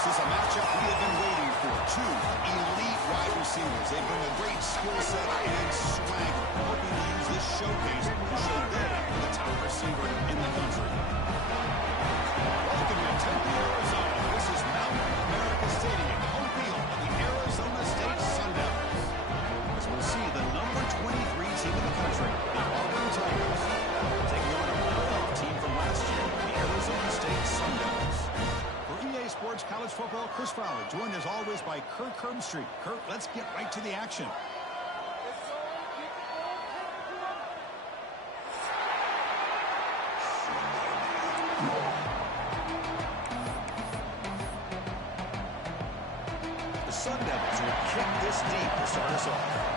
This is a matchup we have been waiting for. Two elite wide receivers. They bring a great skill set and swagger, hoping to use this showcase to show they are the top receiver in the country. Welcome to Tempe, Arizona. This is Mountain America Stadium, home field of the Arizona State Sun Devils. As we'll see the number 23 team in the country, the Auburn Tigers, taking on a playoff team from last year, the Arizona State Sun Devils. Sports College Football, Chris Fowler, joined as always by Kirk Herbstreit. Kirk, let's get right to the action. The Sun Devils will kick this deep to start us off.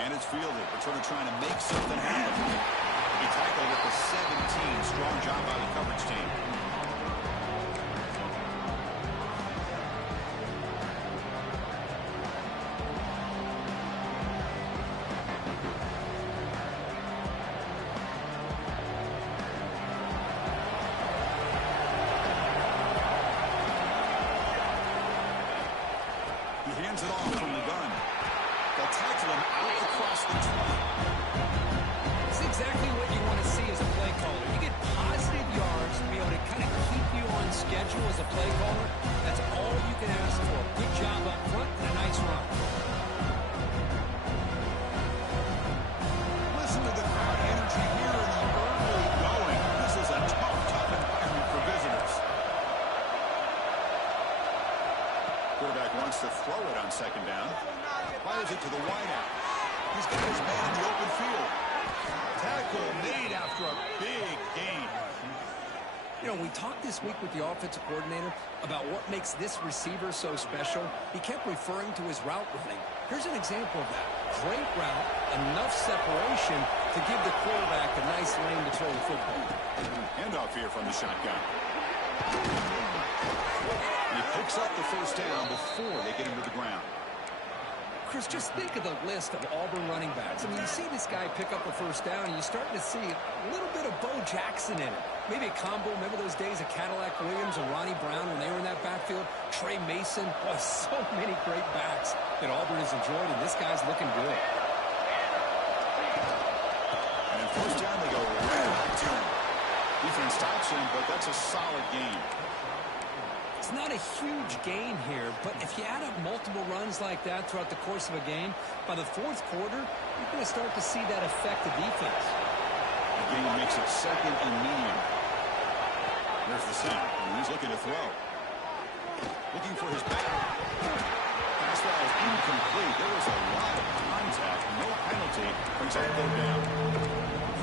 And it's fielded. We're sort of trying to make something happen. He tackled at the 17. Strong job by the coverage team. He hands it off from the gun. They'll tackle him out across the 20. It's exactly what you want to see as a play caller. You get positive yards to be able to kind of keep you on schedule as a play caller. That's all you can ask for. Good job up front and a nice run. Listen to the crowd energy here in the early going. This is a tough environment for visitors. Quarterback wants to throw it on second down. Fires it to the wideout. He's got his man in the open field. Tackle made after a big gain. You know, we talked this week with the offensive coordinator about what makes this receiver so special. He kept referring to his route running. Here's an example of that. Great route, enough separation to give the quarterback a nice lane to throw the football. Handoff here from the shotgun. And he picks up the first down before they get him to the ground. Chris, just think of the list of Auburn running backs. I mean, you see this guy pick up a first down, and you're starting to see a little bit of Bo Jackson in it. Maybe a combo. Remember those days of Cadillac Williams and Ronnie Brown when they were in that backfield? Trey Mason. Oh, so many great backs that Auburn has enjoyed, and this guy's looking good. And in first down, they go right back to him. Defense stops him, but that's a solid gain. It's not a huge gain here, but if you add up multiple runs like that throughout the course of a game, by the fourth quarter, you're going to start to see that affect the defense. The gain makes it second and medium. There's the snap, and he's looking to throw. Looking for his back. Pass ball is incomplete. There was a lot of contact. No penalty. Brings up third down.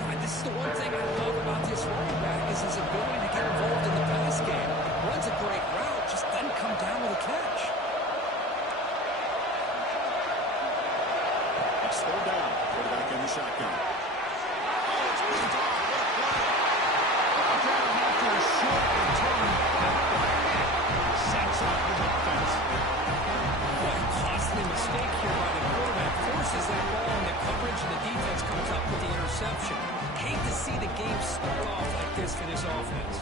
Yeah, this is the one thing I love about this running back is his ability to get involved in the pass game. Runs a great route, just doesn't come down with a catch. It's third down. Quarterback in the shotgun. Oh, it's picked off. What a play. Down after a short return. Sets up his offense. What a costly mistake here by the quarterback. Forces that ball into coverage, and the defense comes up with the interception. Hate to see the game start off like this for this offense.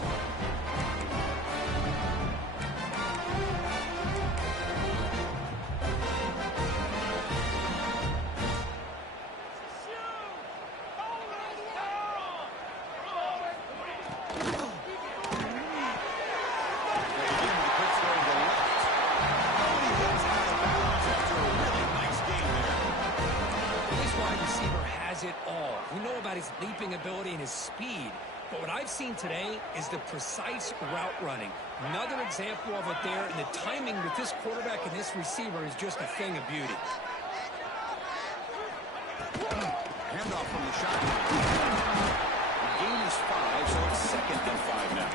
his speed. But what I've seen today is the precise route running. Another example of it there, and the timing with this quarterback and this receiver is just a thing of beauty. Handoff from the shotgun. The gain is 5, so it's 2nd and 5 now.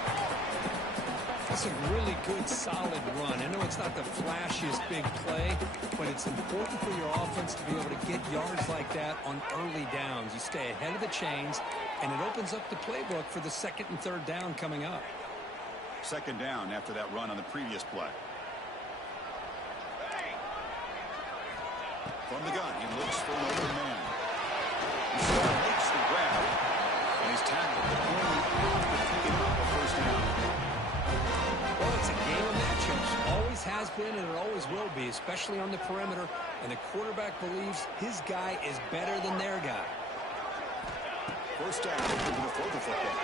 That's a really good, solid run. I know it's not the flashiest big play, but it's important for your offense to be able to get yards like that on early downs. You stay ahead of the chains, and it opens up the playbook for the 2nd and 3rd down coming up. 2nd down after that run on the previous play. From the gun, he looks for an open man. He still makes the grab, and he's tackled. The corner picking up a 1st down. Well, it's a game of matchups. Always has been, and it always will be, especially on the perimeter. And the quarterback believes his guy is better than their guy. 1st down, going to throw the football.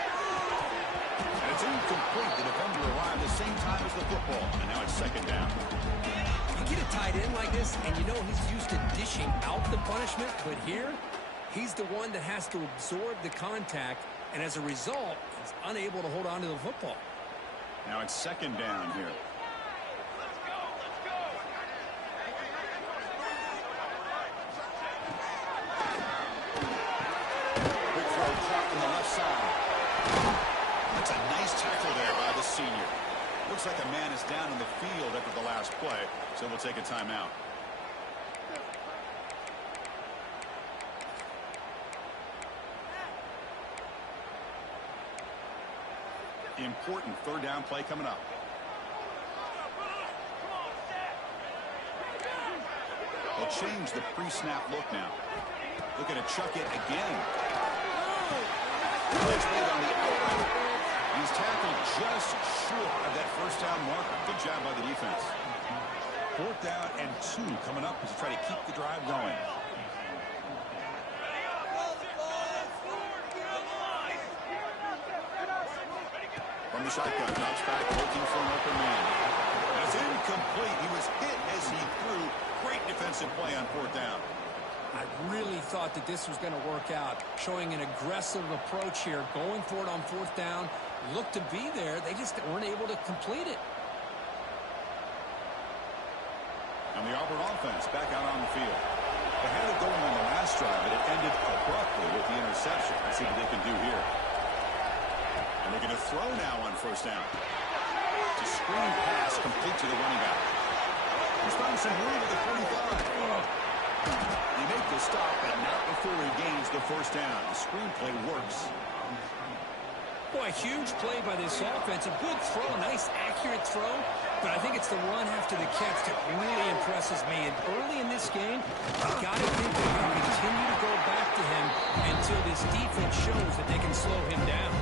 And it's incomplete. The defender arrived the same time as the football. And now it's 2nd down. You get a tight end like this, and you know he's used to dishing out the punishment. But here, he's the one that has to absorb the contact. And as a result, he's unable to hold on to the football. Now it's 2nd down here. Big throw caught on the left side. That's a nice tackle there by the senior. Looks like a man is down in the field after the last play, so we'll take a timeout. Important 3rd down play coming up. They'll change the pre-snap look now. Looking to chuck it again. It's made on the outright. He's tackled just short of that 1st down marker. Good job by the defense. 4th down and 2 coming up as they try to keep the drive going. From the shotgun, drops back, looking for an open man. That's incomplete. He was hit as he threw. Great defensive play on 4th down. I really thought that this was going to work out, showing an aggressive approach here, going for it on 4th down. Looked to be there. They just weren't able to complete it. And the Auburn offense back out on the field. They had it going on the last drive, but it ended abruptly with the interception. Let's see what they can do here. And they're going to throw now on 1st down. It's a screen pass complete to the running back. He's found some room at the 45. He made the stop, but not before he gains the 1st down. The screen play works. Boy, huge play by this offense. A good throw, a nice accurate throw. But I think it's the run after the catch that really impresses me. And early in this game, you've got to think they can continue to go back to him until this defense shows that they can slow him down.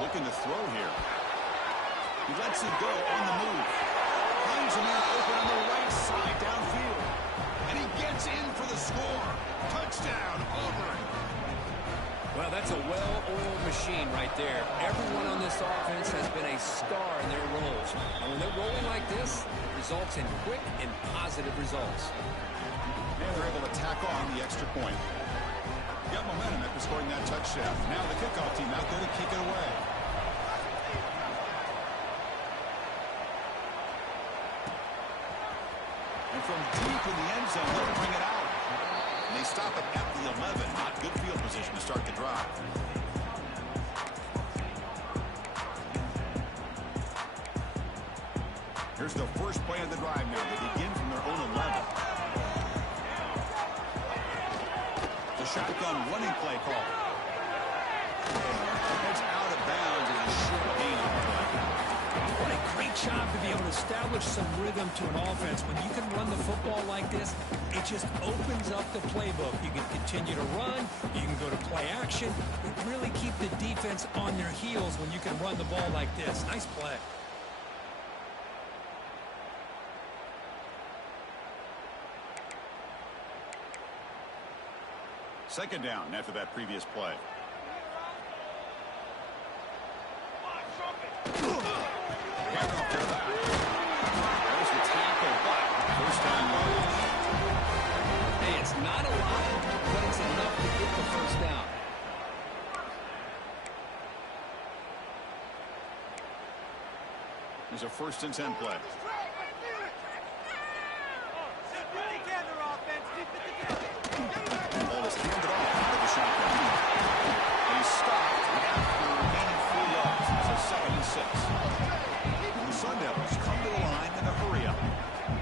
Looking to throw here. He lets it go on the move. Finds a man open on the right side downfield. And he gets in for the score. Touchdown, Auburn. Well, that's a well-oiled machine right there. Everyone on this offense has been a star in their roles. And when they're rolling like this, it results in quick and positive results. And they're able to tack on the extra point. Got momentum after scoring that touchdown. Now the kickoff team out there to kick it away. And from deep in the end zone, they'll bring it out. And they stop it at the 11. Not good field position to start the drive. Here's the first play of the drive now. They begin from their own 11. The shotgun running play call. It's out of bounds as a short gain on the play. What a great job to be able to establish some rhythm to an offense. When you can run the football like this, it just opens up the playbook. You can continue to run. You can go to play action. And really keep the defense on their heels when you can run the ball like this. Nice play. Second down after that previous play. Hand off to the back. There's the tackle, but first down yardage. Hey, it's not a lot, but it's enough to get the first down. There's a 1st and 10 play. Ball is handed off out of the shotgun. And he's stopped after gaining 3 yards. So 2nd and 6. The Sun Devils come to the line in a hurry-up.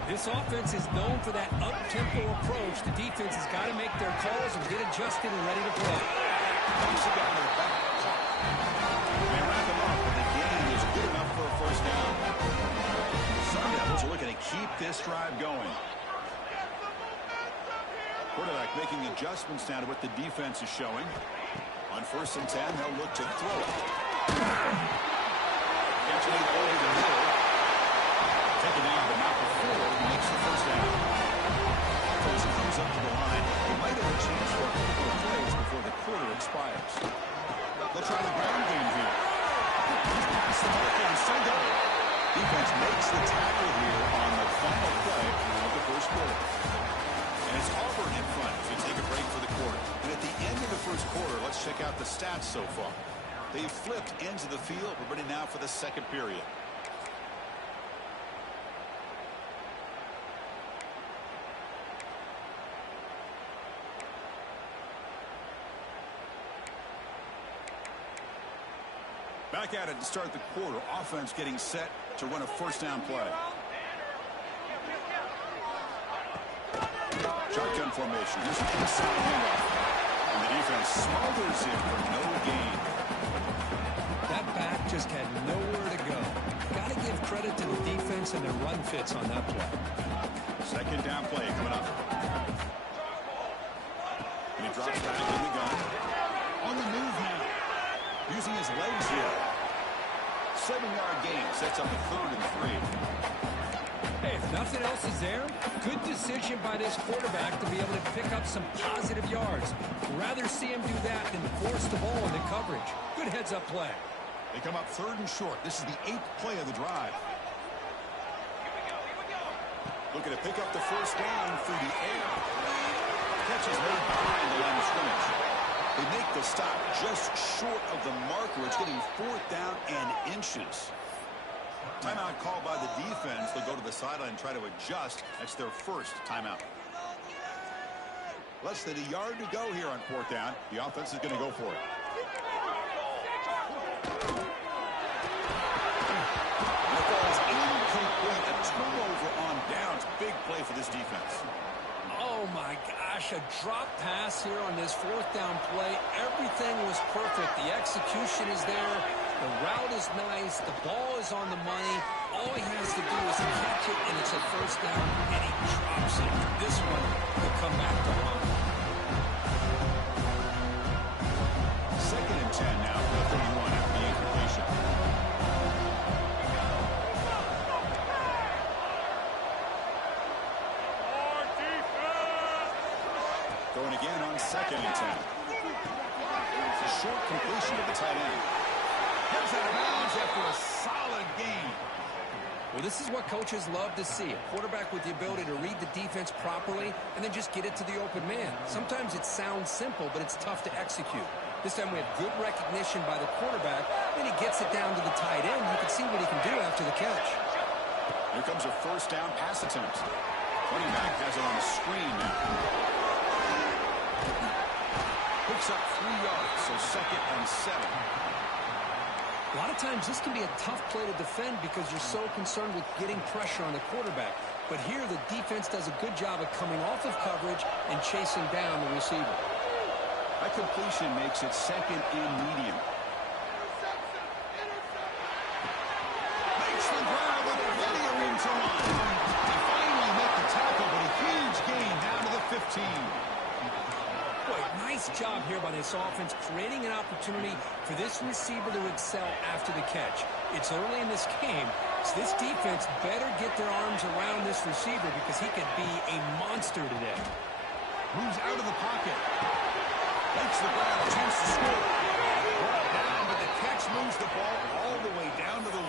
This offense is known for that up-tempo approach. The defense has got to make their calls and get adjusted and ready to play. Comes the guy to the back. They wrap him up, but the gain is good enough for a first down. The Sun Devils are looking to keep this drive going. Quarterback making adjustments now to what the defense is showing. On 1st and 10, they'll look to throw it. Catching it over the middle. Taken down, but not before he makes the first down. As he comes up to the line, he might have a chance for a couple of plays before the quarter expires. They'll try the ground game here. He's past the mark on Sunday. Defense makes the tackle here on the final play of the first quarter. And it's Auburn in front as we take a break for the quarter. And at the end of the first quarter, let's check out the stats so far. They've flipped ends of the field. We're ready now for the second period. Back at it to start the quarter. Offense getting set to run a first down play. Shotgun formation. Here's an inside handoff. And the defense smothers him for no gain. That back just had nowhere to go. Got to give credit to the defense and their run fits on that play. Second down play coming up. And he drops back in the gun. On the move now. Using his legs here. 7-yard gain sets up a 3rd and 3. Hey, if nothing else is there, good decision by this quarterback to be able to pick up some positive yards. Rather see him do that than force the ball into coverage. Good heads-up play. They come up 3rd and short. This is the 8th play of the drive. Looking to pick up the first down through the air. Catch is made behind the line of scrimmage. They make the stop just short of the marker. It's getting 4th down and inches. Timeout called by the defense. They'll go to the sideline and try to adjust. That's their first timeout. Less than a yard to go here on 4th down. The offense is going to go for it. And the ball is incomplete. A turnover on downs. Big play for this defense. Oh, my gosh, a drop pass here on this 4th down play. Everything was perfect. The execution is there. The route is nice. The ball is on the money. All he has to do is catch it, and it's a first down, and he drops it. This one will come back to haunt. 2nd and 10 now for the 31 after the incompletion. Going again on 2nd and 10. It's a short completion to the tight end. Heads out of bounds after a solid gain. Well, this is what coaches love to see. A quarterback with the ability to read the defense properly and then just get it to the open man. Sometimes it sounds simple, but it's tough to execute. This time we have good recognition by the quarterback, and he gets it down to the tight end. You can see what he can do after the catch. Here comes a first down pass attempt. Running back has it on the screen now. Picks up 3 yards, so 2nd and 7. A lot of times this can be a tough play to defend because you're so concerned with getting pressure on the quarterback. But here the defense does a good job of coming off of coverage and chasing down the receiver. That completion makes it 2nd and medium. Makes the grab with plenty of room to run. They finally make the tackle, but a huge gain down to the 15. Boy, nice job here by this offense, creating an opportunity for this receiver to excel after the catch. It's early in this game, so this defense better get their arms around this receiver because he could be a monster today. Moves out of the pocket. Makes the grab, chance to score. Brought down, but the catch moves the ball all the way down to the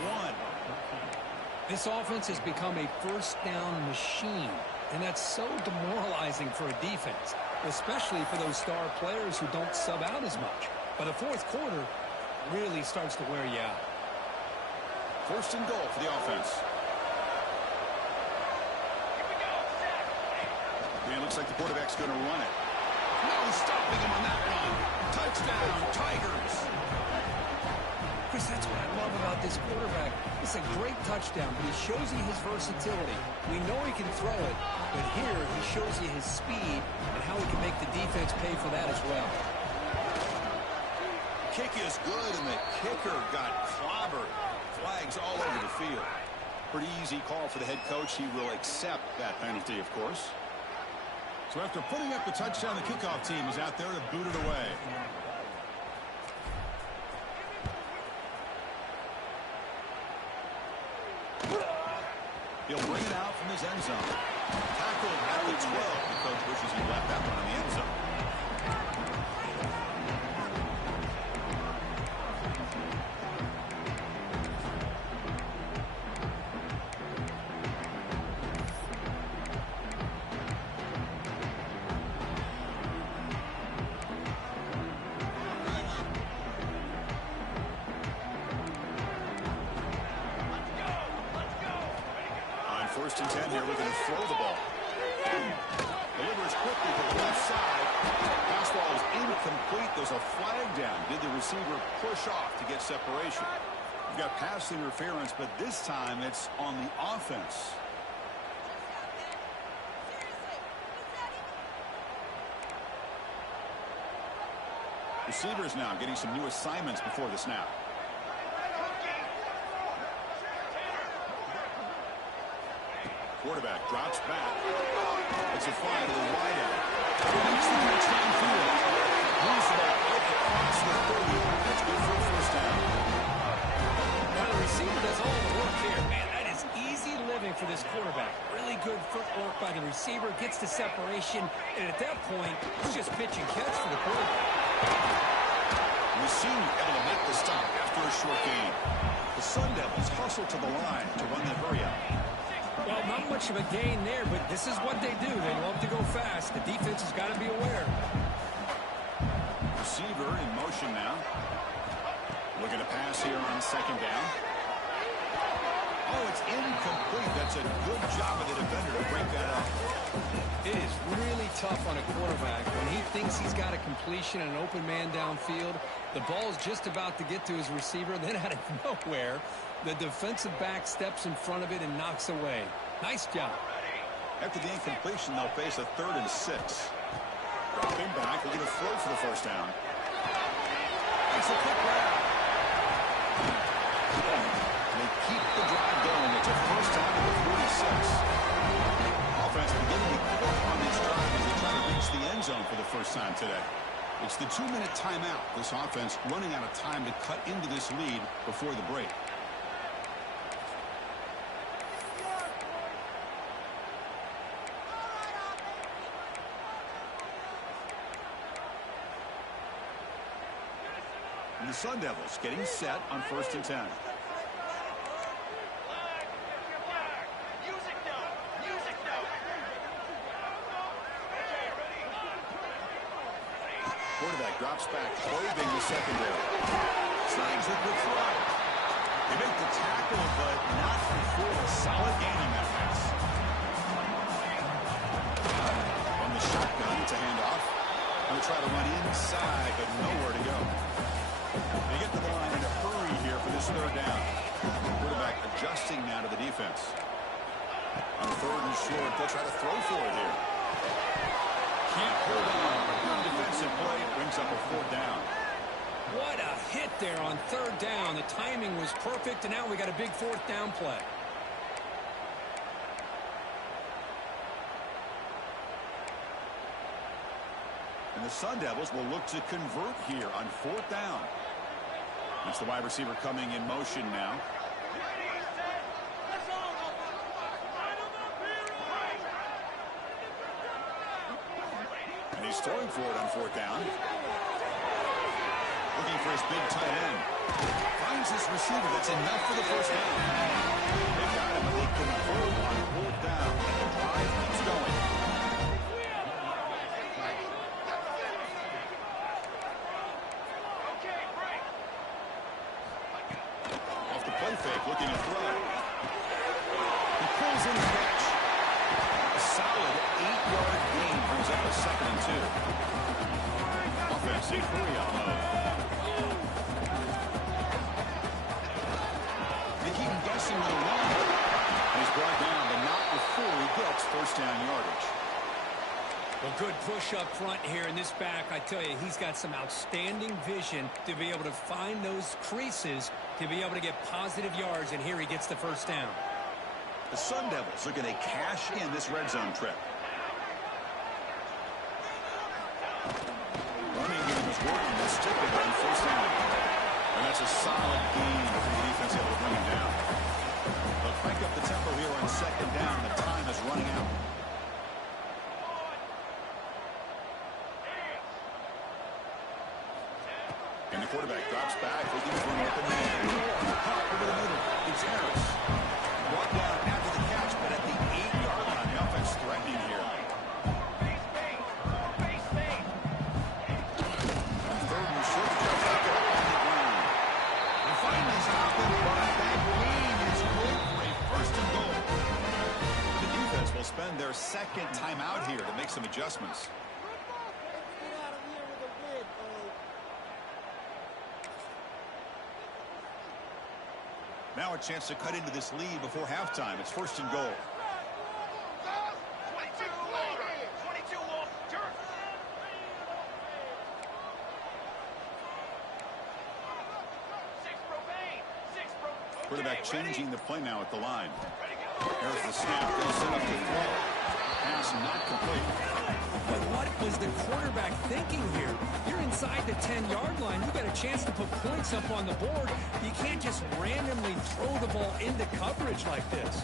This offense has become a first down machine, and that's so demoralizing for a defense, especially for those star players who don't sub out as much. But the fourth quarter really starts to wear you out. First and goal for the offense. And it looks like the quarterback's going to run it. No stopping him on that run. Touchdown, Tigers. Chris, that's what I love about this quarterback. It's a great touchdown, but he shows you his versatility. We know he can throw it, but here he shows you his speed and how he can make the defense pay for that as well. Kick is good, and the kicker got clobbered. Flags all over the field. Pretty easy call for the head coach. He will accept that penalty, of course. So after putting up the touchdown, the kickoff team is out there to boot it away. He'll bring it out from his end zone. Tackled at the 12. The coach wishes he left that one in the end zone. First and 10 here, looking to throw the ball. Delivers quickly to the left side. Fastball is incomplete. There's a flag down. Did the receiver push off to get separation? You've got pass interference, but this time it's on the offense. Receivers now getting some new assignments before the snap. Quarterback drops back. It's a fly to the wideout. Reach the touchdown field. Moves the ball up across the 30. That's good for a first down. Now the receiver does all the work here. Man, that is easy living for this quarterback. Really good footwork by the receiver. Gets the separation. And at that point, it's just pitch and catch for the quarterback. Receiver able to make the stop after a short gain. The Sun Devils hustle to the line to run that hurry out. Well, not much of a gain there, but this is what they do. They love to go fast. The defense has got to be aware. Receiver in motion now. Looking to pass here on second down. Oh, it's incomplete. That's a good job of the defender to break that up. It is really tough on a quarterback when he thinks he's got a completion and an open man downfield. The ball's just about to get to his receiver. Then out of nowhere, the defensive back steps in front of it and knocks away. Nice job. After the incompletion, they'll face a 3rd and 6. Dropping back, looking to throw for the first down. It's a quick route. They keep the drive going. It's a first down to the 46. Offense beginning to quick on this drive as they try to reach the end zone for the first time today. It's the 2-minute timeout. This offense running out of time to cut into this lead before the break. And the Sun Devils getting set on 1st and 10. Quarterback drops back, probing the secondary. Snags a good throw. They make the tackle, but not before a solid gain on that pass. From the shotgun, it's a handoff. They'll try to run inside, but nowhere to go. They get to the line in a hurry here for this 3rd down. Quarterback adjusting now to the defense. On 3rd and short, they'll try to throw for it here. Can't hold on. Good defensive play brings up a 4th down. What a hit there on 3rd down. The timing was perfect, and now we got a big 4th down play. And the Sun Devils will look to convert here on 4th down. That's the wide receiver coming in motion now. And he's throwing for it on 4th down. Looking for his big tight end. Finds his receiver. That's enough for the first down. They've got him in the catch. A solid 8-yard gain brings up a 2nd and 2. Offensive hurry up mode. They keep him guessing with a run. He's brought down, but not before he gets first down yardage. Well, good push up front here in this back. I tell you, he's got some outstanding vision to be able to find those creases, to be able to get positive yards, and here he gets the first down. The Sun Devils are going to cash in this red zone trip. Running game is working. They'll stick with it on first down. And that's a solid gain for the defense able to bring him down. They'll crank up the tempo here on 2nd down. The time is running out. And the quarterback drops back, looking for an open man. Caught over the middle. It's Harris. Brought down after the catch, but at the 8-yard line. The offense threatening here. On 3rd and short, they'll take it up on the ground. And finally stop it, but that gain is good for a 1st and goal. The defense will spend their 2nd timeout here to make some adjustments. Now a chance to cut into this lead before halftime. It's 1st and goal. 22 Quarterback changing the play now at the line. There's the snap. They'll set up the throw. Pass not complete. But what was the quarterback thinking here? You're inside the 10-yard line. You got a chance to put points up on the board. You can't just randomly throw the ball into coverage like this.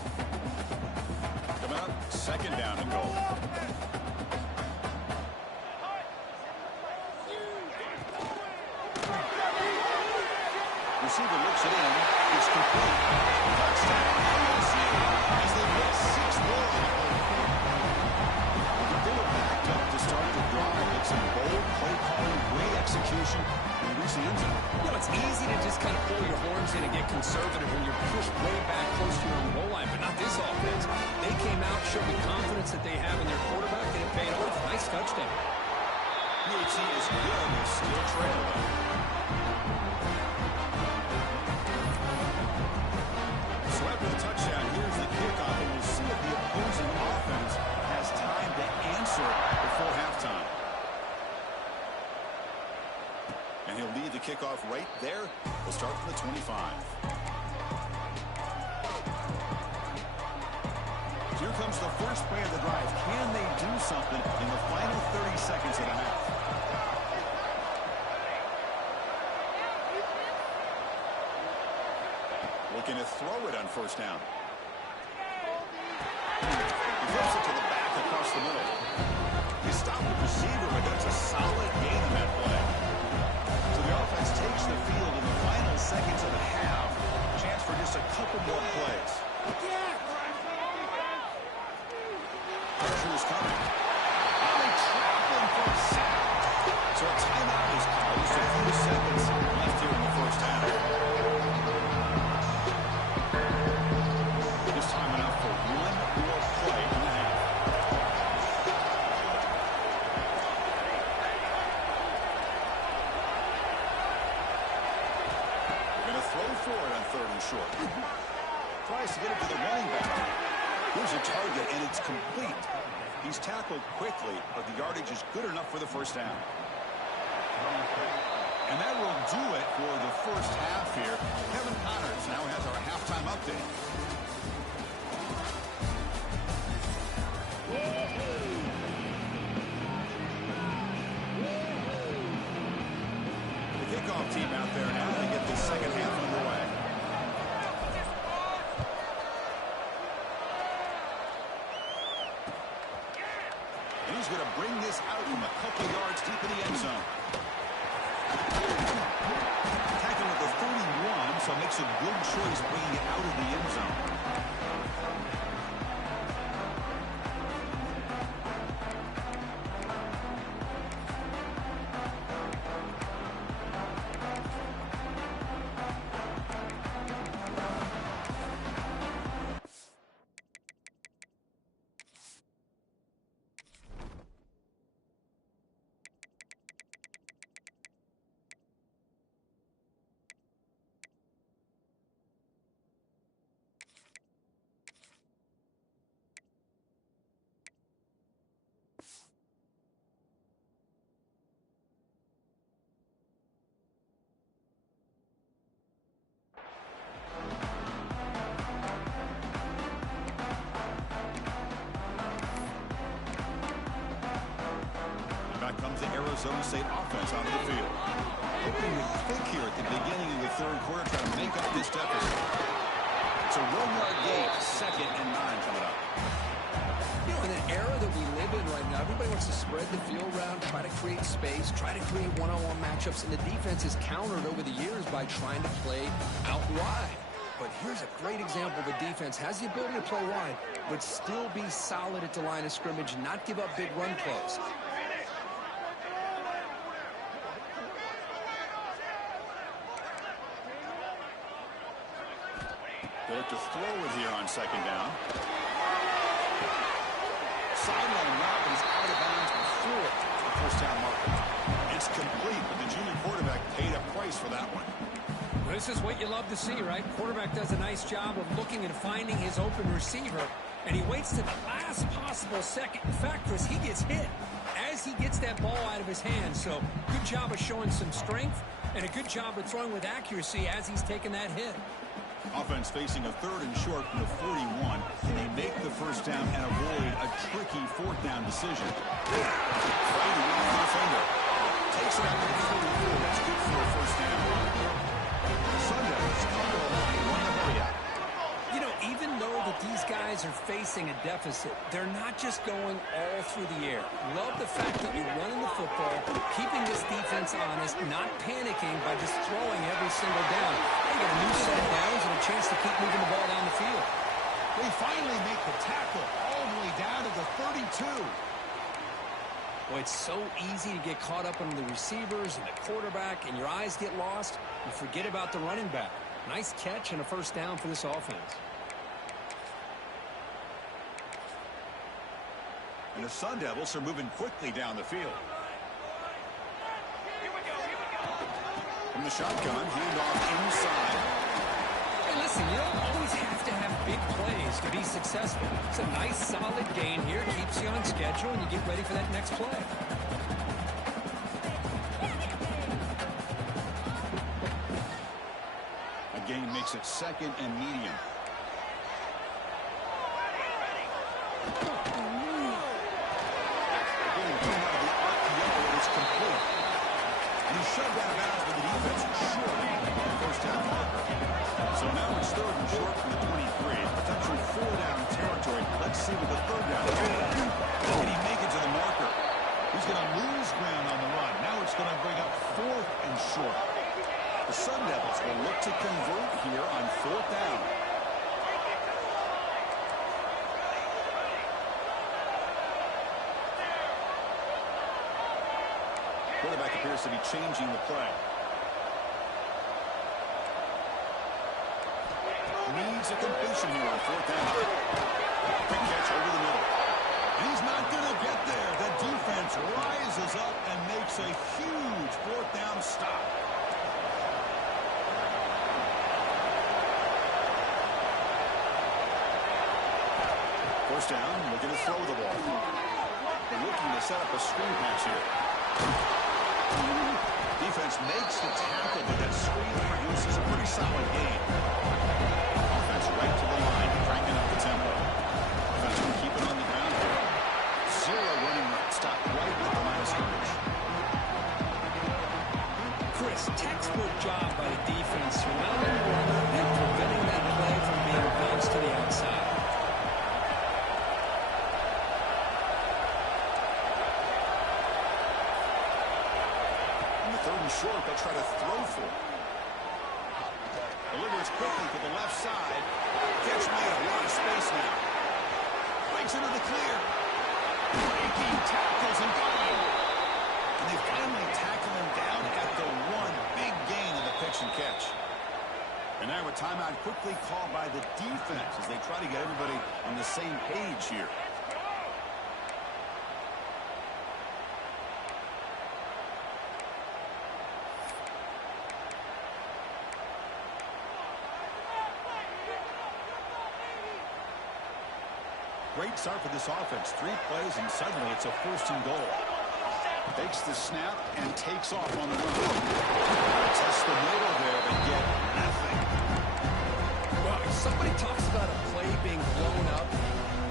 Coming up, 2nd down and goal. Receiver looks it in. It's complete. Touchdown, LSU, as they get 6 more. They were backed up to start the drive. It's some bold play calling, great execution, and reach the end zone. You know, it's easy to just kind of pull your horns in and get conservative when you're pushed way back close to your own goal line, but not this offense. They came out, showed the confidence that they have in their quarterback, and it paid off. Nice touchdown. UAT is good. They still trail them. So after the touchdown, here's the kickoff, and we'll see if the opposing offense has time to answer before halftime. And he'll lead the kickoff right there. We'll start from the 25. Here comes the first play of the drive. Can they do something in the final 30 seconds of the half? Looking to throw it on first down. He throws it to the back across the middle. He stopped the receiver, but that's a solid gain on that play. So the offense takes the field in the final seconds of the half. Chance for just a couple more plays. Pressure is coming. And they trap him for a sack. So a timeout is called. Just a few seconds left here in the first half. This time enough for one more play in the half. They're going to throw for it on 3rd and short. Tries to get it to the running back. Here's a target, and it's complete. He's tackled quickly, but the yardage is good enough for the first down. And that will do it for the first half here. Kevin Connors now has our halftime update. The kickoff team out there now to get the second half underway. And he's going to bring this out from a couple yards deep in the end zone. Tackling at the 31, so makes a good choice bringing it out of the end zone. moves the Arizona State offense onto the field. Hoping to click here at the beginning of the third quarter, trying to make up this deficit. It's a 1-yard gain, 2nd and 9 coming up. You know, in an era that we live in right now, everybody wants to spread the field around, try to create space, try to create one-on-one matchups, and the defense is countered over the years by trying to play out wide. But here's a great example. The defense has the ability to play wide, but still be solid at the line of scrimmage and not give up big run plays. They look to throw it here on 2nd down. Sideline route is out of bounds before the first down marker. It's complete, but the junior quarterback paid a price for that one. This is what you love to see, right? Quarterback does a nice job of looking and finding his open receiver, and he waits to the last possible second. In fact, Chris, he gets hit as he gets that ball out of his hands. So good job of showing some strength and a good job of throwing with accuracy as he's taking that hit. Offense facing a 3rd and short from the 41. Can they make the first down and avoid a tricky 4th down decision? Fighting around the defender. Takes it out to the 44. That's good for a first down. Sundowns come to the line, want to hurry up. You know, even though that these guys are facing a deficit, they're not just going all through the air. Love the fact that you're running the football, keeping this defense honest, not panicking by just throwing every single down. They got a new set of downs and a chance to keep moving the ball down the field. They finally make the tackle all the way down to the 32. Boy, it's so easy to get caught up on the receivers and the quarterback, and your eyes get lost. You forget about the running back. Nice catch and a first down for this offense. And the Sun Devils are moving quickly down the field. From the shotgun, handoff inside. Hey, listen, you don't always have to have big plays to be successful. It's a nice, solid gain here. Keeps you on schedule, and you get ready for that next play. A gain makes it 2nd and medium. Shoved out of bounds, but the defense short first down marker. So now it's 3rd and short from the 23. Potential 4-down territory. Let's see with the 3rd down. Can he make it to the marker? He's going to lose ground on the run. Now it's going to bring up 4th and short. The Sun Devils will look to convert here on 4th down. Quarterback appears to be changing the play. Needs a completion here on 4th down. Quick catch over the middle. He's not going to get there. The defense rises up and makes a huge 4th down stop. First down, looking to throw the ball. They're looking to set up a screen pass here. Defense makes the tackle, but that screen produces a pretty solid gain. Offense right to the line, cranking up the tempo. Offense will keep it on the ground here. 0 running route, stopped right at the line of scrimmage. Chris, textbook job by the defense surrounding the runner and preventing that play from being bounced to the outside. Short, they'll try to throw for it. Delivers quickly to the left side. Catch made, a lot of space now. Breaks into the clear. Breaking tackles and gone. And they finally tackle him down at the 1. Big gain in the pitch and catch. And now a timeout quickly called by the defense as they try to get everybody on the same page here. Great start for this offense. 3 plays, and suddenly it's a 1st and goal. Takes the snap and takes off on the run. Test the middle there, but get nothing. Well, if somebody talks about a play being blown up,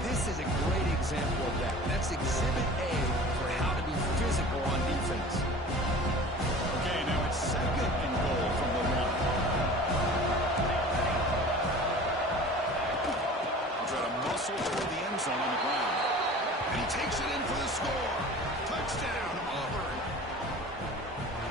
this is a great example of that. That's exhibit A for how to be physical on defense. Okay, now it's second and goal from the one. Try to muscle toward the end zone on the ground. And he takes it in for the score. Touchdown, Auburn.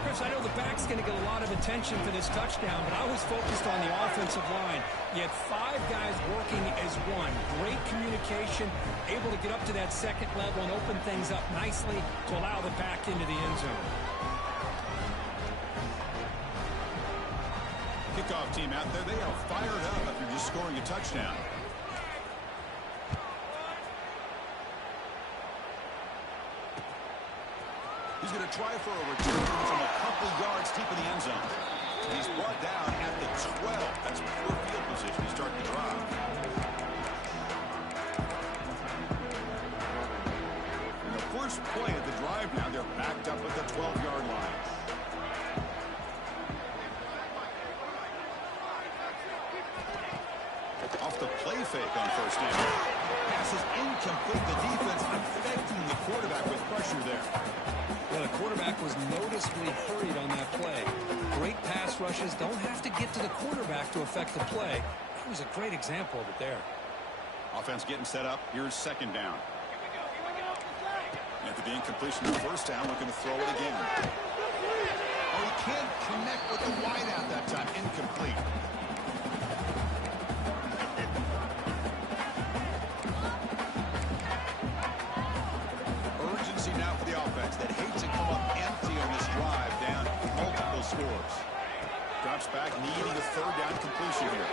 Chris, I know the back's going to get a lot of attention for this touchdown, but I was focused on the offensive line. You had 5 guys working as one. Great communication, able to get up to that second level and open things up nicely to allow the back into the end zone. Kickoff team out there, they are fired up after just scoring a touchdown. He's going to try for a return from a couple yards deep in the end zone. And he's brought down at the 12. That's poor field position to start the drive. In the first play of the drive now, they're backed up at the 12-yard line. Off the play fake on first down. Pass is incomplete. The defense affecting the quarterback with pressure there. Well, the quarterback was noticeably hurried on that play. Great pass rushes don't have to get to the quarterback to affect the play. That was a great example of it there. Offense getting set up. Here's second down. After the incompletion of the first down, looking to throw it again. Oh, he can't connect with the wideout that time. Incomplete. Urgency now for the offense that hates to come up empty on this drive, down multiple scores. Drops back, needing a third down completion here.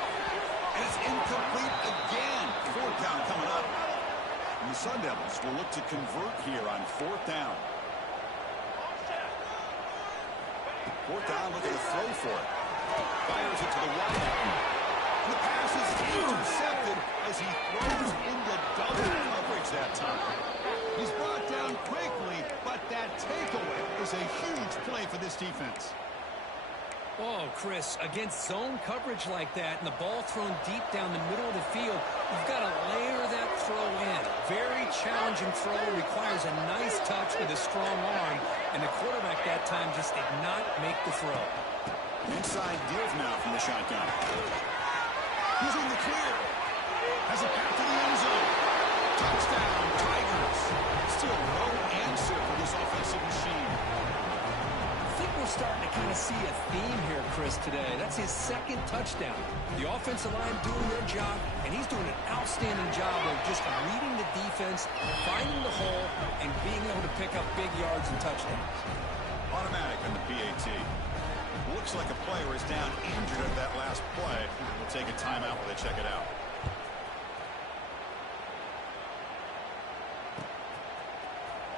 And it's incomplete again. Fourth down coming up. And the Sun Devils will look to convert here on fourth down. Fourth down, looking to throw for it. Fires it to the right. And the pass is intercepted as he throws into double coverage that time. He's brought down quickly, but that takeaway is a huge play for this defense. Oh, Chris, against zone coverage like that and the ball thrown deep down the middle of the field, you've got to layer that throw in. Very challenging throw, requires a nice touch with a strong arm, and the quarterback that time just did not make the throw. Inside deals now from the shotgun. He's in the clear. Has a path to the end zone. Touchdown, Tigers. Still no answer for this offensive machine. I think we're starting to kind of see a theme here, Chris, today. That's his second touchdown. The offensive line doing their job, and he's doing an outstanding job of just reading the defense, finding the hole, and being able to pick up big yards and touchdowns. Automatic on the PAT. Looks like a player is down injured at that last play. We'll take a timeout while they check it out.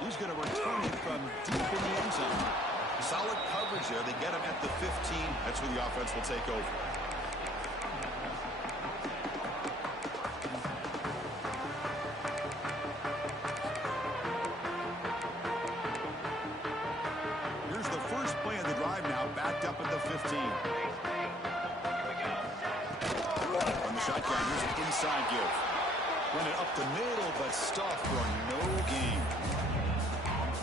He's going to return it from deep in the end zone. Solid coverage there. They get him at the 15. That's where the offense will take over. Here's the first play of the drive now, backed up at the 15. On the shotgun, here's an inside give. Run it up the middle, but stuffed for no gain.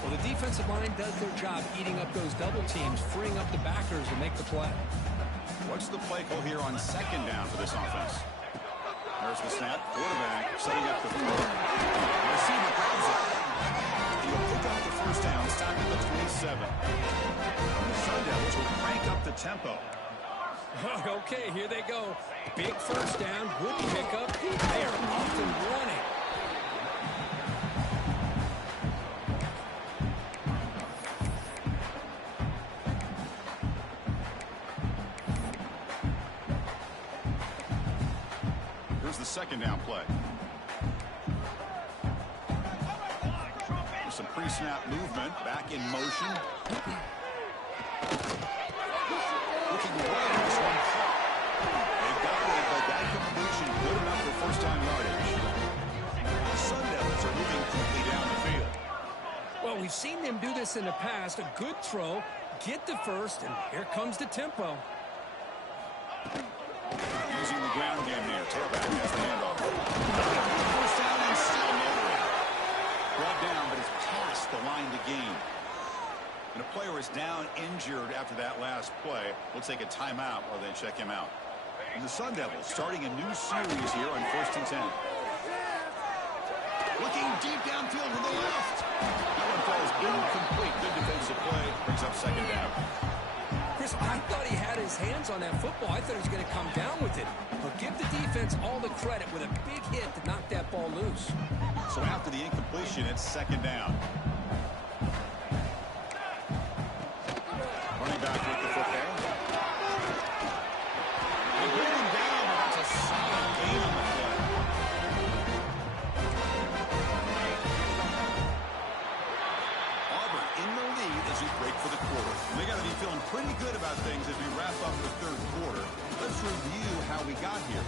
Well, the defensive line does their job eating up those double teams, freeing up the backers to make the play. What's the play call here on second down for this offense? There's the snap. Quarterback setting up the throw. Receiver grabs it. He'll pick up the first down, stopping at the 27. And the Sun Devils will crank up the tempo. Okay, here they go. Big first down, good pickup. They are off and running. The second down play. There's some pre-snap movement, back in motion. Looking right at this one. They got it, but that completion good enough for first down yardage. The Sun Devils are moving quickly down the field. Well, we've seen them do this in the past. A good throw, get the first, and here comes the tempo. Using the ground game here. Tailback has the handoff. First down and still motoring. Brought down, but it's past the line to gain. We'll take a timeout or then check him out. And the Sun Devils starting a new series here on 1st and 10. Looking deep downfield with the left. That one falls incomplete. Good defensive play. Brings up 2nd down. Chris, I thought he had his hands on that football. I thought he was going to come down with it. But give the defense all the credit with a big hit to knock that ball loose. So after the incompletion, it's 2nd down. Running back with the football. And bring him down, but that's a solid gain on the play. Auburn in the lead as we break for the quarter. They got to be feeling pretty good about things as we wrap up the 3rd quarter. Let's review how we got here.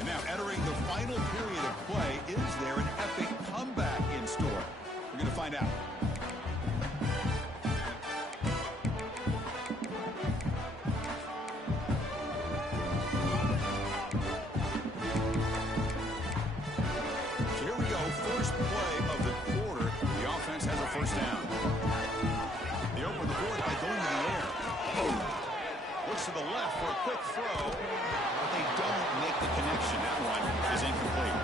And now entering the final period of play, is there an epic comeback in store? We're going to find out. First play of the quarter, the offense has a 1st down. They open the board by going to the air. Looks to the left for a quick throw, but they don't make the connection. That one is incomplete.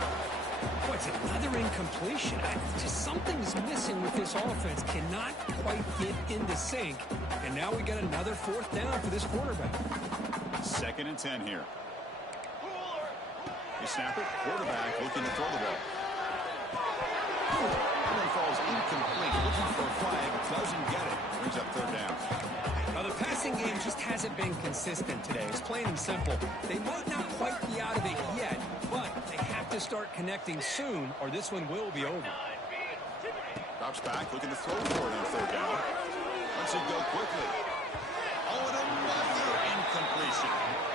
Boy, it's another incompletion. Just something's missing with this offense. Cannot quite get into sync. And now we got another 4th down for this quarterback. 2nd and 10 here. They snap it. Quarterback looking to throw the ball. And then falls incomplete. Looking for a flag. Doesn't get it. Brings up 3rd down. Now, the passing game just hasn't been consistent today. It's plain and simple. They might not quite be out of it yet, but they have to start connecting soon, or this one will be over. Drops back, looking to throw for it on 3rd down. Lets it go quickly. Oh, and another incompletion.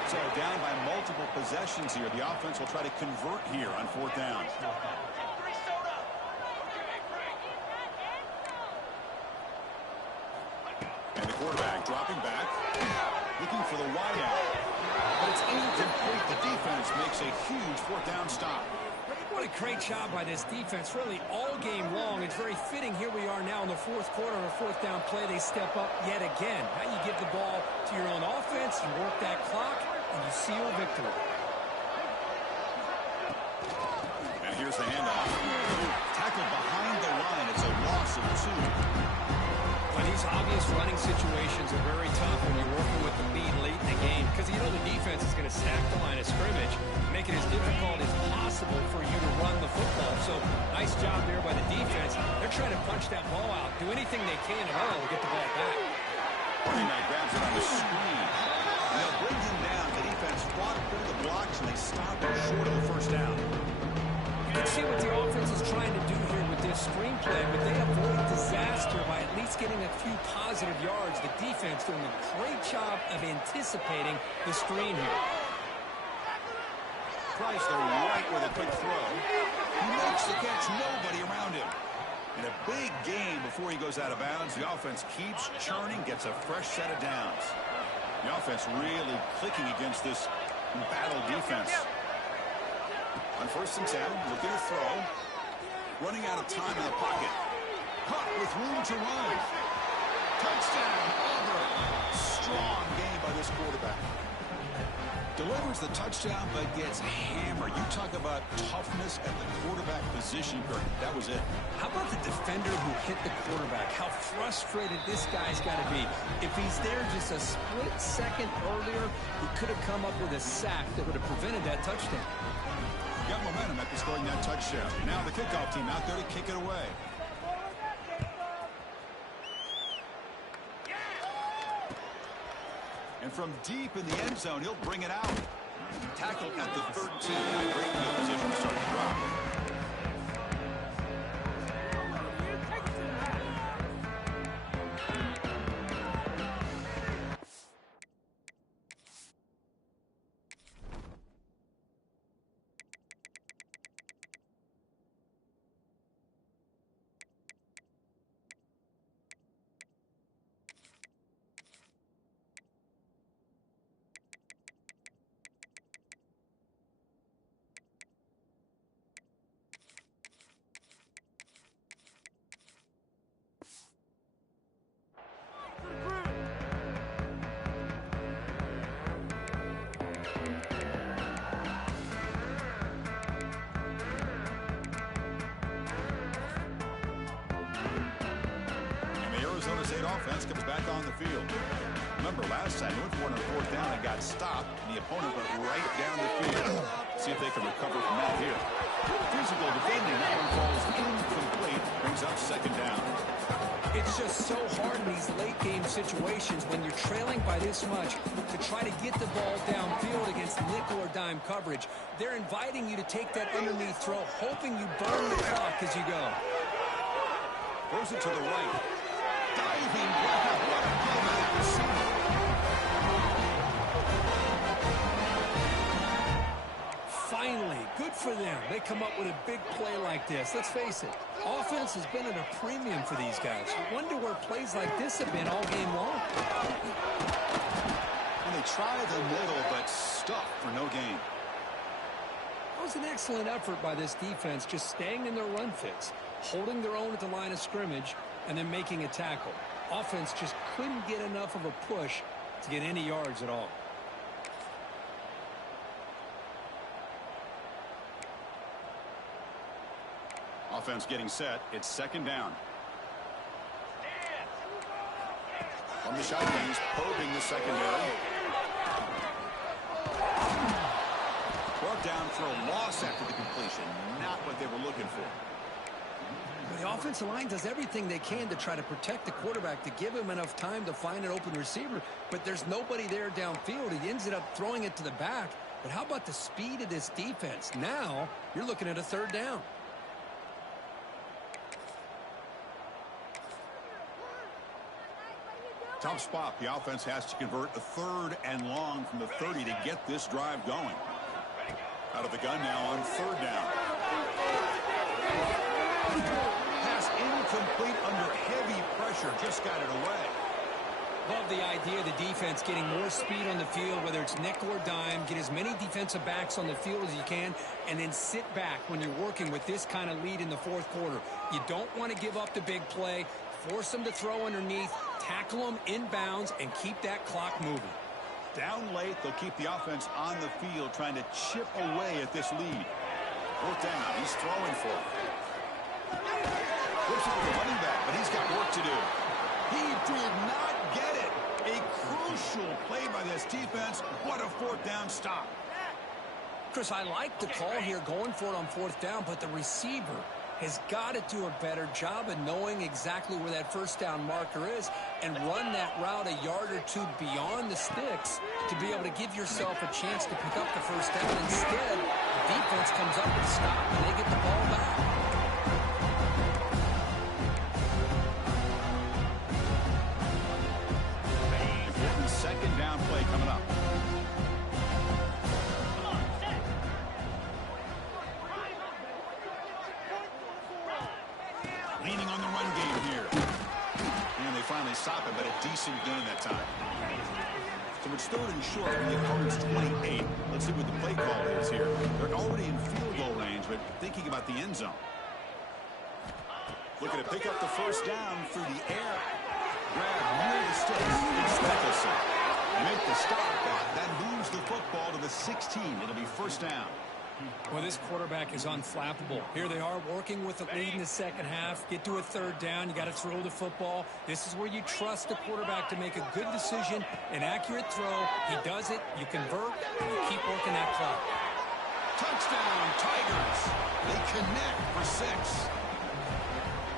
So down by multiple possessions here. The offense will try to convert here on 4th down. And the quarterback dropping back, looking for the wideout. But it's incomplete. The defense makes a huge 4th down stop. What a great job by this defense, really all game long. It's very fitting. Here we are now in the 4th quarter, a 4th down play. They step up yet again. Now you give the ball to your own offense, you work that clock, and you seal victory. And here's the handoff. Tackled behind the line. It's a loss of 2. Well, these obvious running situations are very tough when you're working with the lead late in the game because you know the defense is going to stack the line of scrimmage, make it as difficult as possible for you to run the football. So nice job there by the defense. They're trying to punch that ball out, do anything they can at all to get the ball back. Running back grabs it on the screen. And they'll bring him down. The defense fought through the blocks, and they stop him short of the 1st down. You can see what the offense is trying to do here with this screenplay, but they avoid disaster by at least getting a few positive yards. The defense doing a great job of anticipating the screen here. Price, they're right with a quick throw. He makes the catch, nobody around him. In a big game before he goes out of bounds, the offense keeps churning, gets a fresh set of downs. The offense really clicking against this battle defense. On 1st and 10, looking to throw. Running out of time in the pocket. Caught with room to run. Touchdown, Auburn. Strong game by this quarterback. Delivers the touchdown, but gets hammered. You talk about toughness at the quarterback position, Kurt. That was it. How about the defender who hit the quarterback? How frustrated this guy's got to be. If he's there just a split second earlier, he could have come up with a sack that would have prevented that touchdown. Got momentum after scoring that touchdown. Now the kickoff team out there to kick it away. And from deep in the end zone, he'll bring it out. Tackled at the 13. Great field position to start the drive. offense comes back on the field. Remember, last time they went for it on fourth down and got stopped, and the opponent went right down the field. See if they can recover from that here. Physical defending. That one falls incomplete. Brings up second down. It's just so hard in these late-game situations when you're trailing by this much to try to get the ball downfield against nickel or dime coverage. They're inviting you to take that underneath throw, hoping you burn the clock as you go. Throws it to the right. Diving. What a play by that receiver. Finally, good for them. They come up with a big play like this. Let's face it, offense has been at a premium for these guys. I wonder where plays like this have been all game long. And they try the middle, but stuck for no gain. That was an excellent effort by this defense, just staying in their run fits, holding their own at the line of scrimmage, and then making a tackle. Offense just couldn't get enough of a push to get any yards at all. Offense getting set. It's second down. On the shotgun, he's probing the secondary. Brought down for a loss after the completion. Not what they were looking for. The offensive line does everything they can to try to protect the quarterback, to give him enough time to find an open receiver, but there's nobody there downfield. He ends up throwing it to the back. But how about the speed of this defense? Now you're looking at a third down. Tough spot. The offense has to convert a third and long from the 30 to get this drive going. Out of the gun now on third down. Pass incomplete under heavy pressure. Just got it away. Love the idea of the defense getting more speed on the field, whether it's nickel or dime. Get as many defensive backs on the field as you can, and then sit back when you're working with this kind of lead in the fourth quarter. You don't want to give up the big play. Force them to throw underneath, tackle them inbounds, and keep that clock moving. Down late, they'll keep the offense on the field, trying to chip away at this lead. Fourth down, he's throwing for it. Flips it with the running back, but he's got work to do. He did not get it. A crucial play by this defense. What a fourth down stop. Chris, I like the call here going for it on fourth down, but the receiver has got to do a better job of knowing exactly where that first down marker is and run that route a yard or two beyond the sticks to be able to give yourself a chance to pick up the first down. Instead, the defense comes up and stops, and they get the ball back. Important second down play coming up. Leaning on the run game here. And they finally stop it, but a decent gain that time. So it's third and short from the opponent's 28. Let's see what the play call is here. They're already in field goal range, but thinking about the end zone. Looking to pick up the first down through the air. Grab near the sticks. It's Mickelson. Make the stop. That moves the football to the 16. It'll be first down. Well, this quarterback is unflappable. Here they are working with the lead in the second half. Get to a third down. You got to throw the football. This is where you trust the quarterback to make a good decision, an accurate throw. He does it. You convert, and you keep working that clock. Touchdown, Tigers. They connect for 6.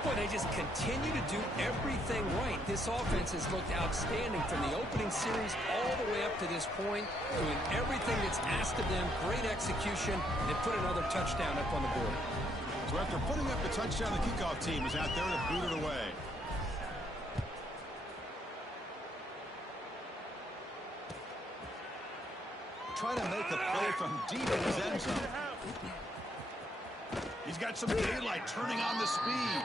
Boy, they just continue to do everything right. This offense has looked outstanding from the opening series all the way up to this point, doing everything that's asked of them. Great execution. They put another touchdown up on the board. So after putting up the touchdown, the kickoff team is out there to boot it away. Trying to make a play from deep in his end zone. He's got some daylight, turning on the speed.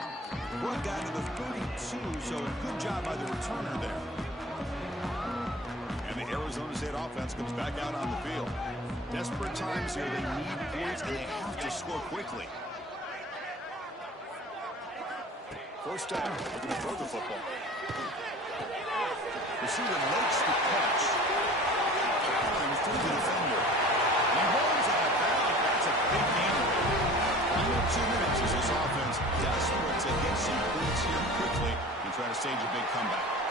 Brought down to the 32, so good job by the returner there. And the Arizona State offense comes back out on the field. Desperate times here. They need points, and they have to score quickly. First down, looking to throw the football. Receiver makes the catch. Powering through the defender. He rolls out of bounds. That's a big gain. 2 minutes as this offense desperate to get some points here quickly and try to stage a big comeback.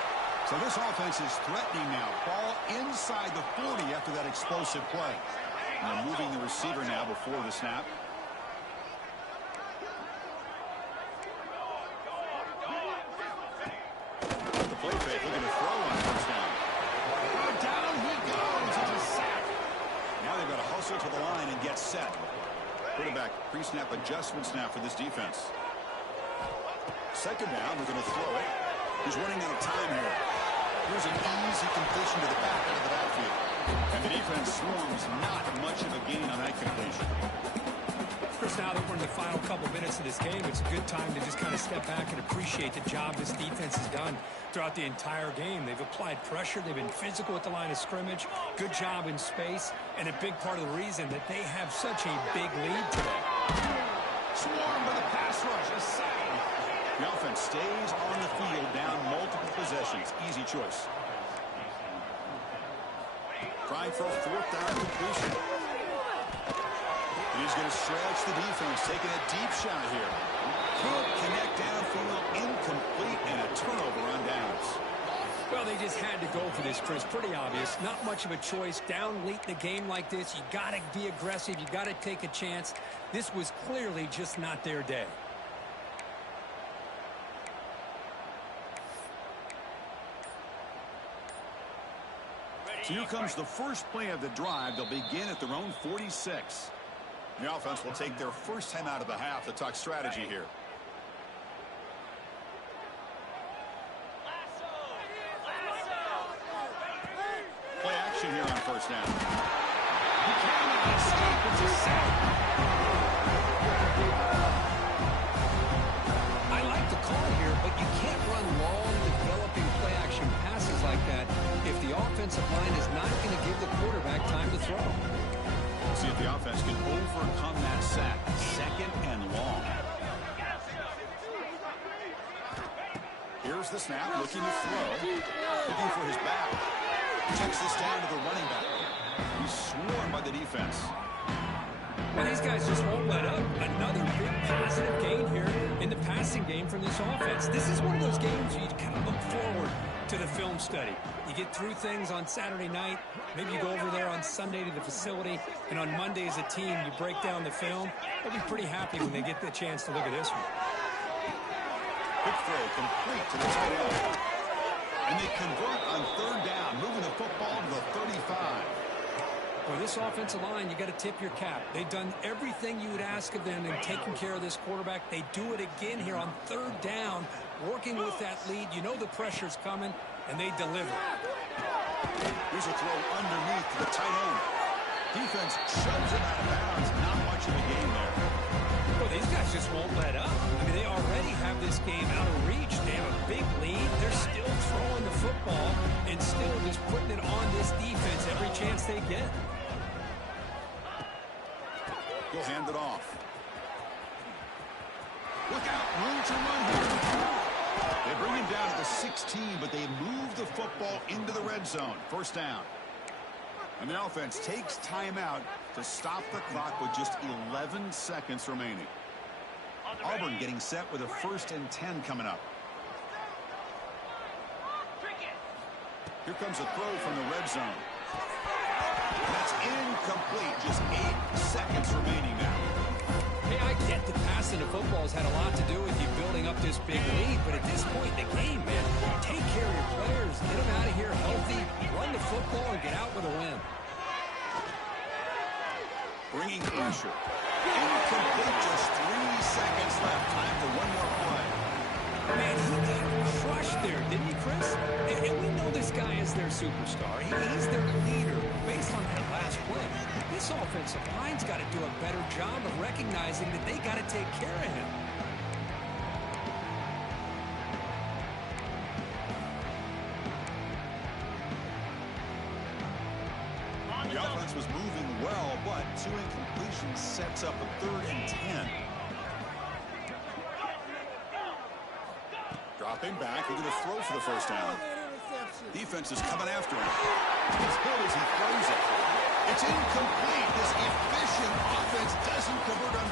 So this offense is threatening now. Ball inside the 40 after that explosive play. And they're moving the receiver now before the snap. The play fake looking to throw on first down. Down he goes. It's a sack. Now they've got to hustle to the line and get set. Quarterback pre-snap adjustments now for this defense. Second down, we're going to throw it. He's running out of time here. Here's an easy completion to the back end of the backfield. And the defense swarms, not much of a gain on that completion. Chris, now that we're in the final couple minutes of this game, it's a good time to just kind of step back and appreciate the job this defense has done throughout the entire game. They've applied pressure. They've been physical at the line of scrimmage. Good job in space. And a big part of the reason that they have such a big lead today. Swarmed by the pass rush. A sack. The offense stays on the field, down multiple possessions. Easy choice. Trying for a fourth down completion. And he's going to stretch the defense, taking a deep shot here. Can't connect downfield, incomplete, and a turnover on downs. Well, they just had to go for this, Chris. Pretty obvious. Not much of a choice. Down late in the game like this, you got to be aggressive. You got to take a chance. This was clearly just not their day. So here comes the first play of the drive. They'll begin at their own 46. The offense will take their first time out of the half to talk strategy here. Play action here on first down. He cannot escape. It's a sack. I like the call here, but you can't run long, developing play action passes like that if the offensive line is not going to give the quarterback time to throw. See if the offense can overcome that sack. Second and long. Here's the snap, looking to throw. Looking for his back. Checks this down to the running back. He's swarmed by the defense. Well, these guys just won't let up. Another big positive gain here in the passing game from this offense. This is one of those games where you kind of look forward to the film study. You get through things on Saturday night. Maybe you go over there on Sunday to the facility, and on Monday as a team, you break down the film. They'll be pretty happy when they get the chance to look at this one. Quick throw complete to the tight end. And they convert on third down, moving the football to the 35. Well, this offensive line, you got to tip your cap. They've done everything you would ask of them in taking care of this quarterback. They do it again here on third down, working with that lead. You know the pressure's coming, and they deliver. Here's a throw underneath to the tight end. Defense shoves him out of bounds. Not much of a game there. Well, these guys just won't let up. I mean, they already have this game out of reach. They have a big lead. They're still throwing the football and still just putting it on this defense every chance they get. He'll hand it off. Look out, room to run here. They bring him down to the 16, but they move the football into the red zone. First down. And the offense takes timeout to stop the clock with just 11 seconds remaining. Auburn getting set with a 1st and 10 coming up. Here comes a throw from the red zone. That's incomplete. Just 8 seconds remaining now. Hey, I get that passing the football has had a lot to do with you building up this big lead, but at this point in the game, man, take care of your players, get them out of here healthy, run the football, and get out with a win. Bringing pressure. Incomplete. Just 3 seconds left. Time for one more play. Man, he got crushed there, didn't he, Chris? And we know this guy is their superstar. He's their leader based on that last play. This offensive line's got to do a better job of recognizing that they got to take care of him. The offense was moving well, but 2 incompletions sets up a 3rd and 10. Dropping back, they're going to throw for the first down. Defense is coming after him. He's hit as he throws it. It's incomplete. This efficient offense doesn't convert on